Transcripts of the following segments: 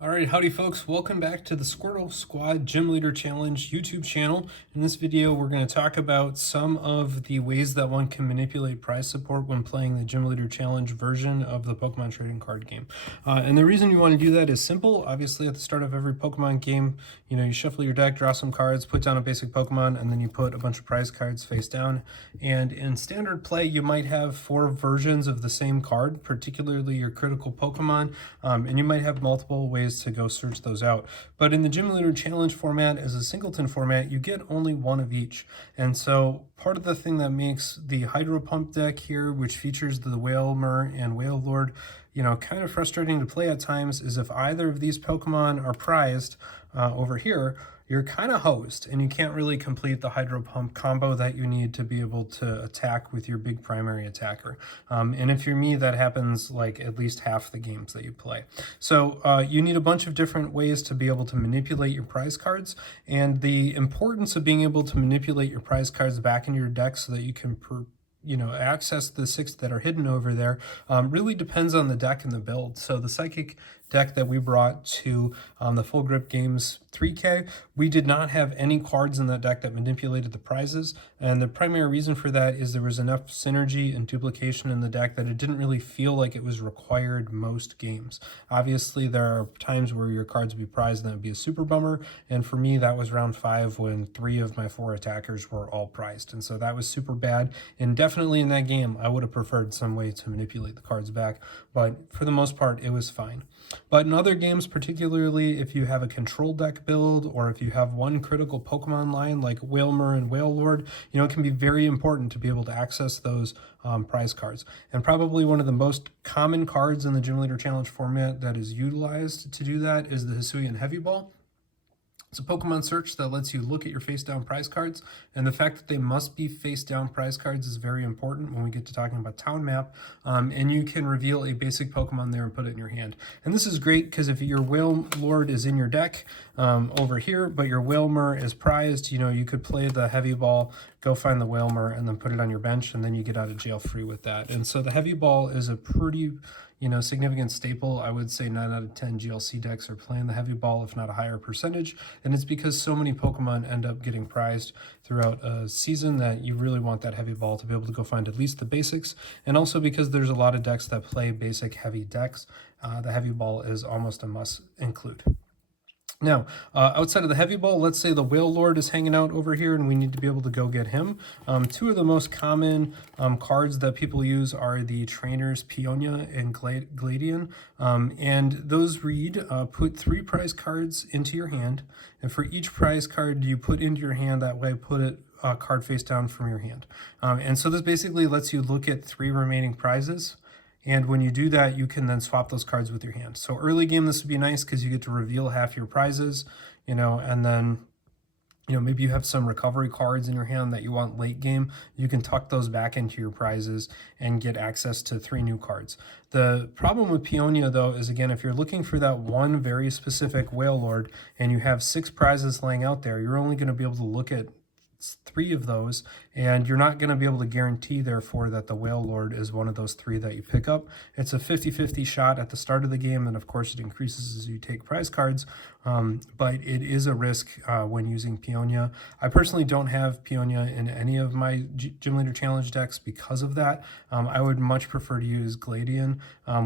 Alright, howdy folks, welcome back to the Squirtle Squad Gym Leader Challenge YouTube channel. In this video we're going to talk about some of the ways that one can manipulate prize support when playing the Gym Leader Challenge version of the Pokemon trading card game. And the reason you want to do that is simple. Obviously at the start of every Pokemon game, you shuffle your deck, draw some cards, put down a basic Pokemon, and then you put a bunch of prize cards face down. And in standard play you might have 4 versions of the same card, particularly your critical Pokemon, and you might have multiple ways to go search those out. But in the Gym Leader Challenge format, as a singleton format, you get only one of each. And so part of the thing that makes the Hydro Pump deck here, which features the Whalmer and Whale Lord, kind of frustrating to play at times, is if either of these Pokemon are prized over here, you're kind of hosed and you can't really complete the Hydro Pump combo that you need to be able to attack with your big primary attacker. And if you're me, that happens like at least half the games that you play. So you need a bunch of different ways to be able to manipulate your prize cards, and the importance of being able to manipulate your prize cards back into your deck so that you can access the 6 that are hidden over there really depends on the deck and the build. So the Psychic deck that we brought to the Full Grip Games 3K, we did not have any cards in that deck that manipulated the prizes, and the primary reason for that is there was enough synergy and duplication in the deck that it didn't really feel like it was required most games. Obviously there are times where your cards would be prized and that would be a super bummer, and for me that was round 5 when 3 of my 4 attackers were all prized, and so that was super bad. And definitely in that game I would have preferred some way to manipulate the cards back, but for the most part it was fine. But in other games, particularly if you have a control deck build or if you have one critical Pokemon line like Whalmer and Whale Lord, it can be very important to be able to access those prize cards. And probably one of the most common cards in the Gym Leader Challenge format that is utilized to do that is the Hisuian Heavy Ball. It's a Pokemon search that lets you look at your face-down prize cards, and the fact that they must be face-down prize cards is very important when we get to talking about Town Map, and you can reveal a basic Pokemon there and put it in your hand. And this is great because if your Whale Lord is in your deck over here, but your Whalmer is prized, you could play the Heavy Ball, go find the Whalmer, and then put it on your bench, and then you get out of jail free with that. And so the Heavy Ball is a pretty significant staple. I would say 9 out of 10 GLC decks are playing the Heavy Ball, if not a higher percentage, and it's because so many Pokemon end up getting prized throughout a season that you really want that Heavy Ball to be able to go find at least the basics, and also because there's a lot of decks that play basic heavy decks, the Heavy Ball is almost a must include. Now, outside of the Heavy Ball, let's say the Whale Lord is hanging out over here and we need to be able to go get him. 2 of the most common cards that people use are the Trainers Peonia and Gladian. And those read, put 3 prize cards into your hand, and for each prize card you put into your hand, that way put it card face down from your hand. And so this basically lets you look at 3 remaining prizes. And when you do that, you can then swap those cards with your hand. So early game, this would be nice because you get to reveal half your prizes, and then, maybe you have some recovery cards in your hand that you want late game. You can tuck those back into your prizes and get access to 3 new cards. The problem with Peonia, though, is, again, if you're looking for that one very specific Whale Lord and you have 6 prizes laying out there, you're only going to be able to look at 3 of those, and you're not going to be able to guarantee therefore that the Whale Lord is one of those 3 that you pick up. It's a 50-50 shot at the start of the game, and of course it increases as you take prize cards, but it is a risk when using Peonia. I personally don't have Peonia in any of my Gym Leader Challenge decks because of that. I would much prefer to use Gladian,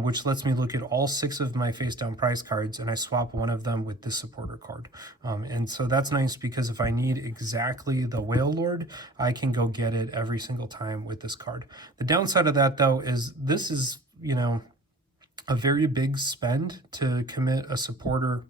which lets me look at all 6 of my face down prize cards, and I swap one of them with this supporter card. And so that's nice because if I need exactly the Whale Lord, I can go get it every single time with this card. The downside of that, though, is this is, a very big spend to commit a supporter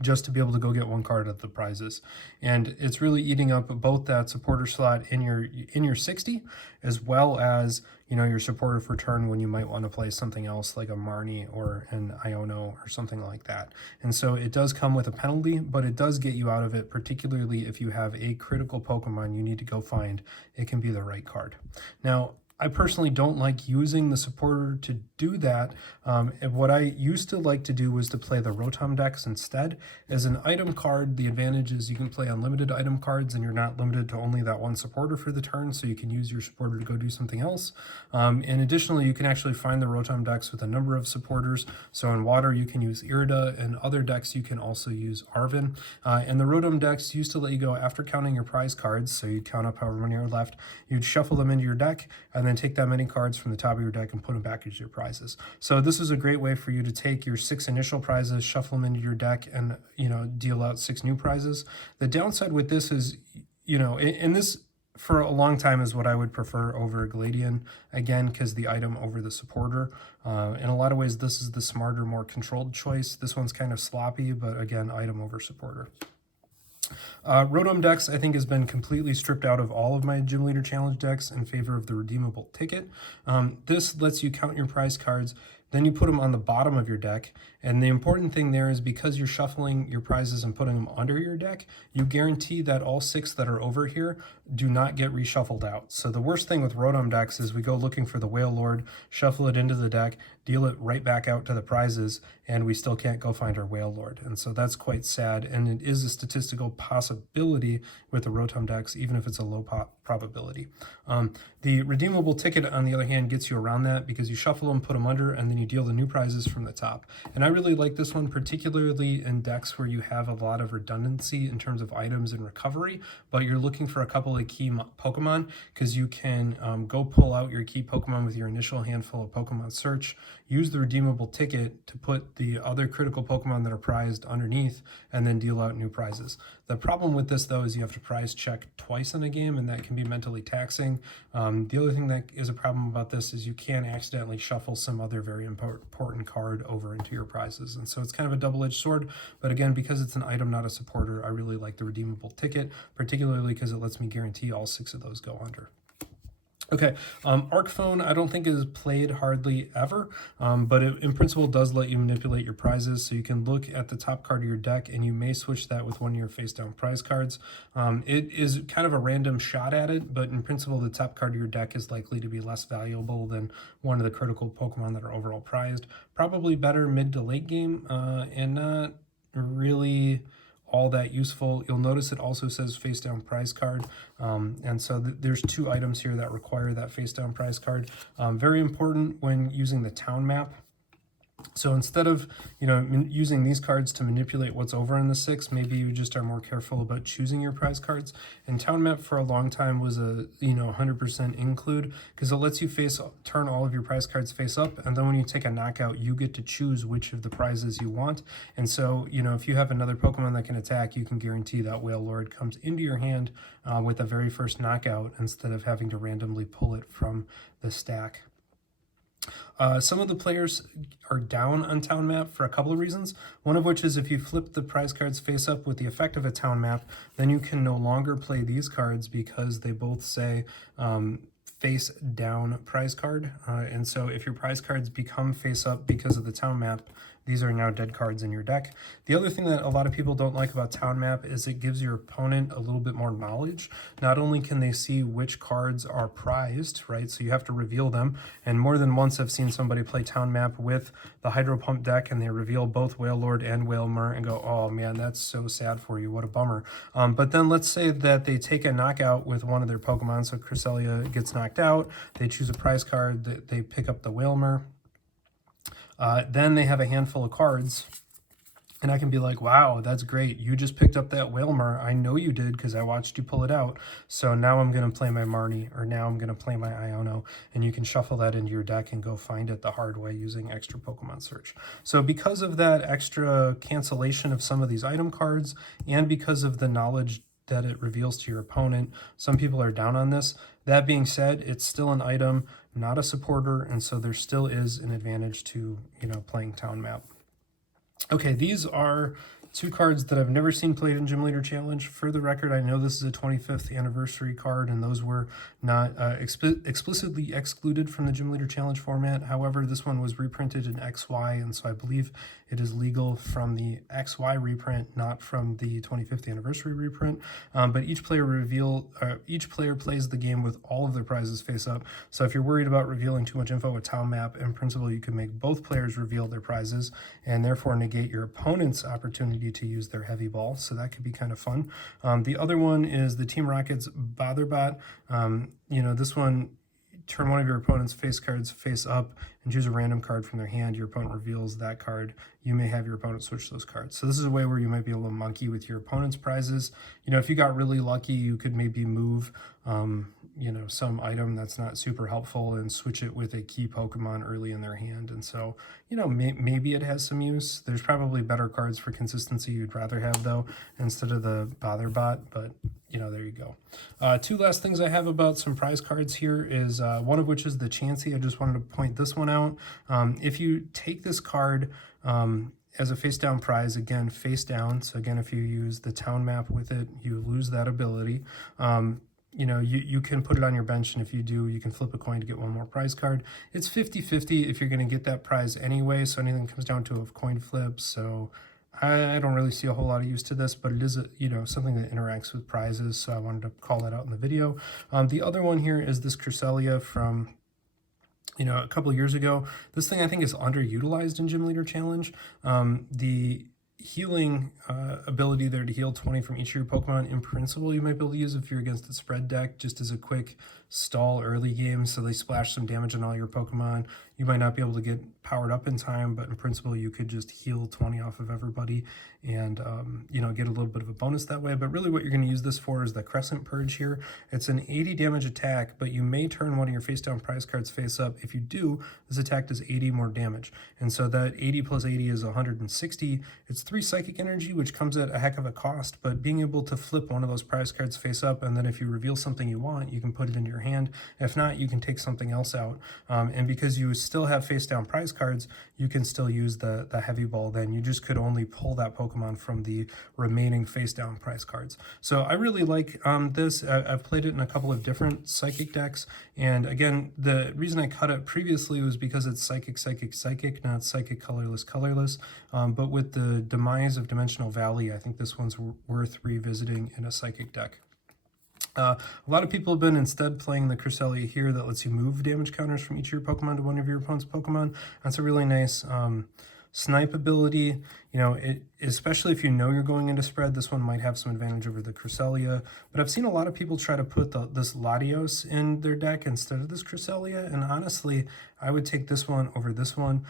just to be able to go get 1 card of the prizes, and it's really eating up both that supporter slot in your 60 as well as your supporter for turn when you might want to play something else like a Marnie or an Iono or something like that. And so it does come with a penalty, but it does get you out of it, particularly if you have a critical Pokemon you need to go find. It can be the right card. Now, I personally don't like using the supporter to do that. And what I used to like to do was to play the Rotom decks instead. As an item card, the advantage is you can play unlimited item cards and you're not limited to only that one supporter for the turn, so you can use your supporter to go do something else. And additionally, you can actually find the Rotom decks with a number of supporters. So in water, you can use Irida, and other decks you can also use Arven. And the Rotom decks used to let you go after counting your prize cards, so you'd count up however many are left, you'd shuffle them into your deck, and then take that many cards from the top of your deck and put them back as your prizes. So this is a great way for you to take your 6 initial prizes, shuffle them into your deck, and deal out 6 new prizes. The downside with this is, and this for a long time is what I would prefer over Gladian, again, because the item over the supporter. In a lot of ways, this is the smarter, more controlled choice. This one's kind of sloppy, but again, item over supporter. Rotom decks, I think, has been completely stripped out of all of my Gym Leader Challenge decks in favor of the redeemable ticket. This lets you count your prize cards, then you put them on the bottom of your deck. And the important thing there is because you're shuffling your prizes and putting them under your deck, you guarantee that all 6 that are over here do not get reshuffled out. So the worst thing with Rotom decks is we go looking for the Whale Lord, shuffle it into the deck, deal it right back out to the prizes, and we still can't go find our Whale Lord. And so that's quite sad, and it is a statistical possibility with the Rotom decks, even if it's a low probability. The redeemable ticket, on the other hand, gets you around that because you shuffle them, put them under, and then you deal the new prizes from the top. And I really like this one, particularly in decks where you have a lot of redundancy in terms of items and recovery, but you're looking for a couple of key Pokemon, because you can go pull out your key Pokemon with your initial handful of Pokemon search, use the redeemable ticket to put the other critical Pokemon that are prized underneath, and then deal out new prizes. The problem with this, though, is you have to prize check twice in a game, and that can be mentally taxing. The other thing that is a problem about this is you can accidentally shuffle some other very important card over into your prizes. And so it's kind of a double-edged sword. But again, because it's an item, not a supporter, I really like the redeemable ticket, particularly because it lets me guarantee all 6 of those go under. Okay, Arc Phone I don't think is played hardly ever, but it in principle does let you manipulate your prizes, so you can look at the top card of your deck and you may switch that with one of your face down prize cards. It is kind of a random shot at it, but in principle the top card of your deck is likely to be less valuable than one of the critical Pokemon that are overall prized. Probably better mid to late game, and not really all that useful. You'll notice it also says face down prize card, and so there's 2 items here that require that face down prize card. Very important when using the town map. So instead of using these cards to manipulate what's over in the 6, maybe you just are more careful about choosing your prize cards. And town map for a long time was a 100% include, because it lets you turn all of your prize cards face up, and then when you take a knockout, you get to choose which of the prizes you want. And so if you have another Pokemon that can attack, you can guarantee that Whale Lord comes into your hand with the very first knockout instead of having to randomly pull it from the stack. Some of the players are down on town map for a couple of reasons. One of which is if you flip the prize cards face up with the effect of a town map, then you can no longer play these cards because they both say face down prize card. And so if your prize cards become face up because of the town map, these are now dead cards in your deck. The other thing that a lot of people don't like about town map is it gives your opponent a little bit more knowledge. Not only can they see which cards are prized, right? So you have to reveal them. And more than once I've seen somebody play town map with the Hydro Pump deck and they reveal both Whale Lord and Whalmer and go, oh man, that's so sad for you. What a bummer. But then let's say that they take a knockout with one of their Pokemon. So Cresselia gets knocked out. They choose a prize card. They pick up the Whalmer. Then they have a handful of cards, and I can be like, wow, that's great. You just picked up that Whalmer. I know you did because I watched you pull it out. So now I'm going to play my Marnie, or now I'm going to play my Iono, and you can shuffle that into your deck and go find it the hard way using extra Pokemon search. So because of that extra cancellation of some of these item cards, and because of the knowledge that it reveals to your opponent, some people are down on this. That being said, it's still an item, not a supporter, and so there still is an advantage to playing town map. Okay, these are two cards that I've never seen played in Gym Leader Challenge. For the record, I know this is a 25th anniversary card, and those were not explicitly excluded from the Gym Leader Challenge format. However, this one was reprinted in XY, and so I believe it is legal from the XY reprint, not from the 25th anniversary reprint. But each player plays the game with all of their prizes face up. So if you're worried about revealing too much info with Town Map, in principle, you can make both players reveal their prizes and therefore negate your opponent's opportunity to use their heavy ball, so that could be kind of fun. The other one is the Team Rocket's Botherbot. This one, turn one of your opponent's face cards face up and choose a random card from their hand. Your opponent reveals that card. You may have your opponent switch those cards. So this is a way where you might be able to monkey with your opponent's prizes. If you got really lucky, you could maybe move some item that's not super helpful and switch it with a key Pokemon early in their hand. And so, maybe it has some use. There's probably better cards for consistency you'd rather have, though, instead of the Botherbot, but there you go. Two last things I have about some prize cards here is one of which is the Chansey. I just wanted to point this one out. If you take this card as a face down prize, again, face down. So again, if you use the Town Map with it, you lose that ability. You can put it on your bench, and if you do, you can flip a coin to get one more prize card. It's 50-50 if you're going to get that prize anyway, so anything comes down to a coin flip. So I don't really see a whole lot of use to this, but it is something that interacts with prizes, so I wanted to call that out in the video. The other one here is this Cresselia from a couple of years ago. This thing I think is underutilized in Gym Leader Challenge. The healing ability there to heal 20 from each of your Pokemon, in principle, you might be able to use if you're against the spread deck, just as a quick stall early game, so they splash some damage on all your Pokemon. You might not be able to get powered up in time, but in principle, you could just heal 20 off of everybody and, get a little bit of a bonus that way. But really what you're going to use this for is the Crescent Purge here. It's an 80 damage attack, but you may turn one of your face down prize cards face up. If you do, this attack does 80 more damage. And so that 80 plus 80 is 160. It's 3 psychic energy, which comes at a heck of a cost, but being able to flip one of those prize cards face up, and then if you reveal something you want, you can put it into your hand. If not, you can take something else out. And because you still have face down prize cards, you can still use the heavy ball then. You just could only pull that Pokemon from the remaining face down prize cards. So I really like this. I've played it in a couple of different psychic decks. And again, the reason I cut it previously was because it's psychic, psychic, psychic, not psychic, colorless, colorless. But with the demise of Dimensional Valley, I think this one's worth revisiting in a psychic deck. A lot of people have been instead playing the Cresselia here that lets you move damage counters from each of your Pokemon to one of your opponent's Pokemon. That's a really nice snipe ability. Especially if you know you're going into spread, this one might have some advantage over the Cresselia. But I've seen a lot of people try to put this Latios in their deck instead of this Cresselia, and honestly, I would take this one over this one.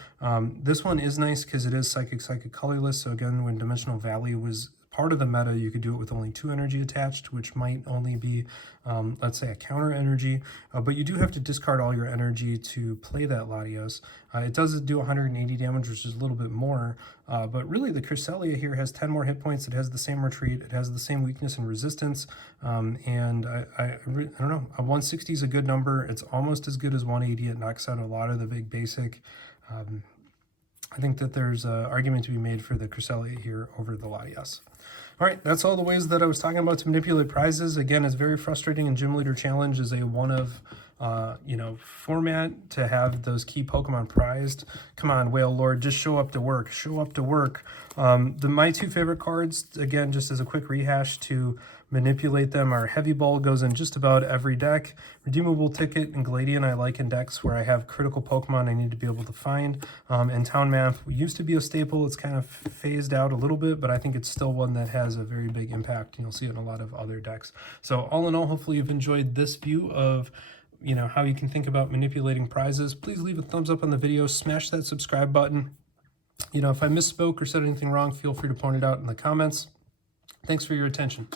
This one is nice because it is psychic, psychic, colorless. So again, when Dimensional Valley was part of the meta, you could do it with only 2 energy attached, which might only be, let's say, a counter energy. But you do have to discard all your energy to play that Latios. It does do 180 damage, which is a little bit more. But really, the Cresselia here has 10 more hit points. It has the same retreat. It has the same weakness and resistance. And I don't know. A 160 is a good number. It's almost as good as 180. It knocks out a lot of the big basic. I think that there's an argument to be made for the Cresselia here over the Latias. All right, that's all the ways that I was talking about to manipulate prizes. Again, it's very frustrating in Gym Leader Challenge as a one-of format to have those key Pokemon prized. Come on, Whale Lord, just show up to work. Show up to work. My 2 favorite cards, again, just as a quick rehash to manipulate them, are Heavy Ball goes in just about every deck. Redeemable Ticket and Gladian I like in decks where I have critical Pokemon I need to be able to find. And Town Map used to be a staple. It's kind of phased out a little bit, but I think it's still one that has a very big impact. You'll see it in a lot of other decks. So all in all, hopefully you've enjoyed this view of how you can think about manipulating prizes. Please leave a thumbs up on the video, smash that subscribe button. If I misspoke or said anything wrong, feel free to point it out in the comments. Thanks for your attention.